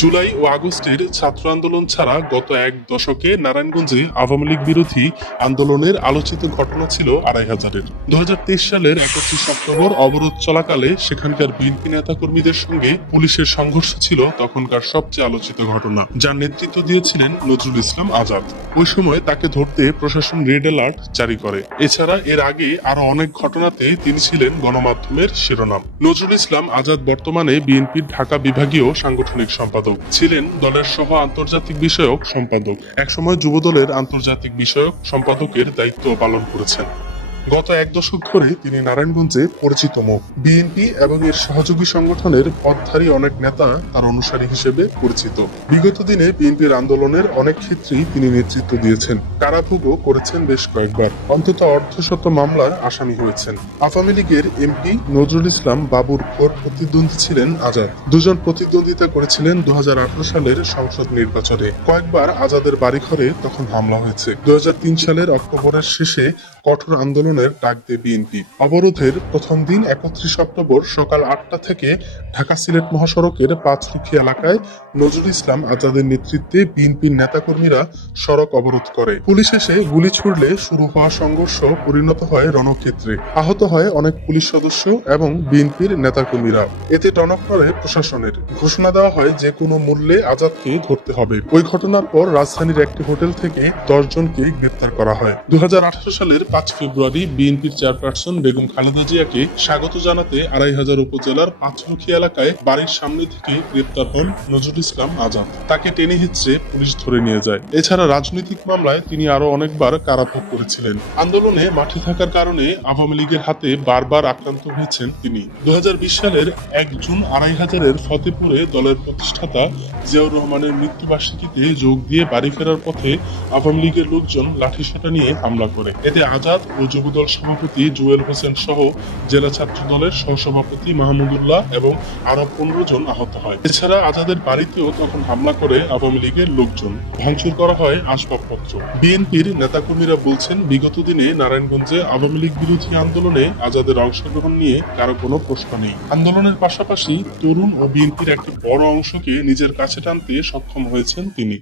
জুলাই ও আগস্টের ছাত্র আন্দোলন ছাড়া গত এক দশকে নারায়ণগঞ্জে আওয়ামী লীগ বিরোধী আন্দোলনের আলোচিত ঘটনা ছিল ২৫০০-এর। ২০২৩ সালের ৩১ অক্টোবর অবরোধ চলাকালে সেখানকার বিএনপি নেতাকর্মীদের সঙ্গে পুলিশের সংঘর্ষ ছিল তখনকার সবচেয়ে আলোচিত ঘটনা, যার নেতৃত্ব দিয়েছিলেন নজরুল ইসলাম আজাদ। ওই সময় তাকে ধরতে প্রশাসন রেড অ্যালার্ট জারি করে। এছাড়া এর আগে আরো অনেক ঘটনাতে তিনি ছিলেন গণমাধ্যমের শিরোনাম। নজরুল ইসলাম আজাদ বর্তমানে বিএনপির ঢাকা বিভাগীয় সাংগঠনিক সম্পাদক ছিলেন, দলের সহ আন্তর্জাতিক বিষয়ক সম্পাদক। একসময় যুবদলের আন্তর্জাতিক বিষয়ক সম্পাদকের দায়িত্ব পালন করেছেন। গত এক দশক ধরে তিনি নারায়ণগঞ্জে পরিচিত মুখ। বিএনপি এবং এর সহযোগী সংগঠনের পথধারী অনেক নেতা তার অনুসারী হিসেবে পরিচিত। বিগত দিনে বিএনপির আন্দোলনের অনেক ক্ষেত্রেই তিনি নেতৃত্ব দিয়েছেন, কারাভোগও করেছেন বেশ কয়েকবার। অন্তত অর্ধশত মামলার আসামি হয়েছেন। আওয়ামী লীগের এমপি নজরুল ইসলাম বাবুর ঘোর প্রতিদ্বন্দ্বী ছিলেন আজাদ। দুজন প্রতিদ্বন্দ্বিতা করেছিলেন ২০১৮ সালের সংসদ নির্বাচনে। কয়েকবার আজাদের বাড়িঘরে তখন হামলা হয়েছে। ২০০৩ সালের অক্টোবরের শেষে কঠোর আন্দোলনের ডাক দেয় বিএনপি। অবরোধের প্রথম দিন ৩১ অক্টোবর সকাল ৮টা থেকে ঢাকা সিলেট মহাসড়কের পাঁচরুখি এলাকায় নজরুল ইসলাম আজাদের নেতৃত্বে বিএনপির নেতাকর্মীরা সড়ক অবরোধ করে। পুলিশ এসে গুলি ছুড়লে শুরু হওয়া সংঘর্ষ পরিণত হয় রণক্ষেত্রে। আহত হয় অনেক পুলিশ সদস্য এবং বিএনপির নেতাকর্মীরা। এতে টনক নড়ে প্রশাসনের। ঘোষণা দেওয়া হয় যে কোনো মূল্যে আজাদকে ধরতে হবে। ওই ঘটনার পর রাজধানীর একটি হোটেল থেকে ১০ জনকে গ্রেপ্তার করা হয়। ২০১৮ সালের ৫ ফেব্রুয়ারি বিএনপির চেয়ারপারসন বেগম খালেদা জিয়াকে স্বাগত জানাতে ২৫০০ উপজেলার পাঁচরুখি এলাকায় বাড়ির সামনে থেকে গ্রেপ্তার হন নজরুল ইসলাম আজাদ। তাকে টেনে হিঁচড়ে পুলিশ ধরে নিয়ে যায়। এছাড়া রাজনৈতিক মামলায় তিনি আরো অনেকবার কারাভোগ করেছিলেন। আন্দোলনে মাঠে থাকার কারণে আওয়ামী লীগের হাতে বারবার আক্রান্ত হয়েছেন তিনি। ২০২০ সালের ১ জুন ২৫০০-এর ফতেপুরে দলের প্রতিষ্ঠাতা জিয়াউর রহমানের মৃত্যুবার্ষিকীতে যোগ দিয়ে বাড়ি ফেরার পথে আওয়ামী লীগের লোকজন লাঠিসোঁটা নিয়ে হামলা করে। এতে আজাদ ও যুবদল সভাপতি জুয়েল হোসেন সহ জেলা ছাত্র দলের সহসভাপতি মাহমুদুল্লাহ এবং আরো ১৫ জন আহত হয়। এছাড়া আজাদের বাড়িতেও তখন হামলা করে আওয়ামী লীগের লোকজন। ভাঙচুর করা হয় আসবাবপত্র। বিএনপির নেতাকর্মীরা বলছেন, বিগত দিনে নারায়ণগঞ্জে আওয়ামী লীগ বিরোধী আন্দোলনে আজাদের অংশগ্রহণ নিয়ে কারো কোনো প্রশ্ন নেই। আন্দোলনের পাশাপাশি তরুণ ও বিএনপির একটি বড় অংশকে নিজের কাছে টানতে সক্ষম হয়েছেন তিনি।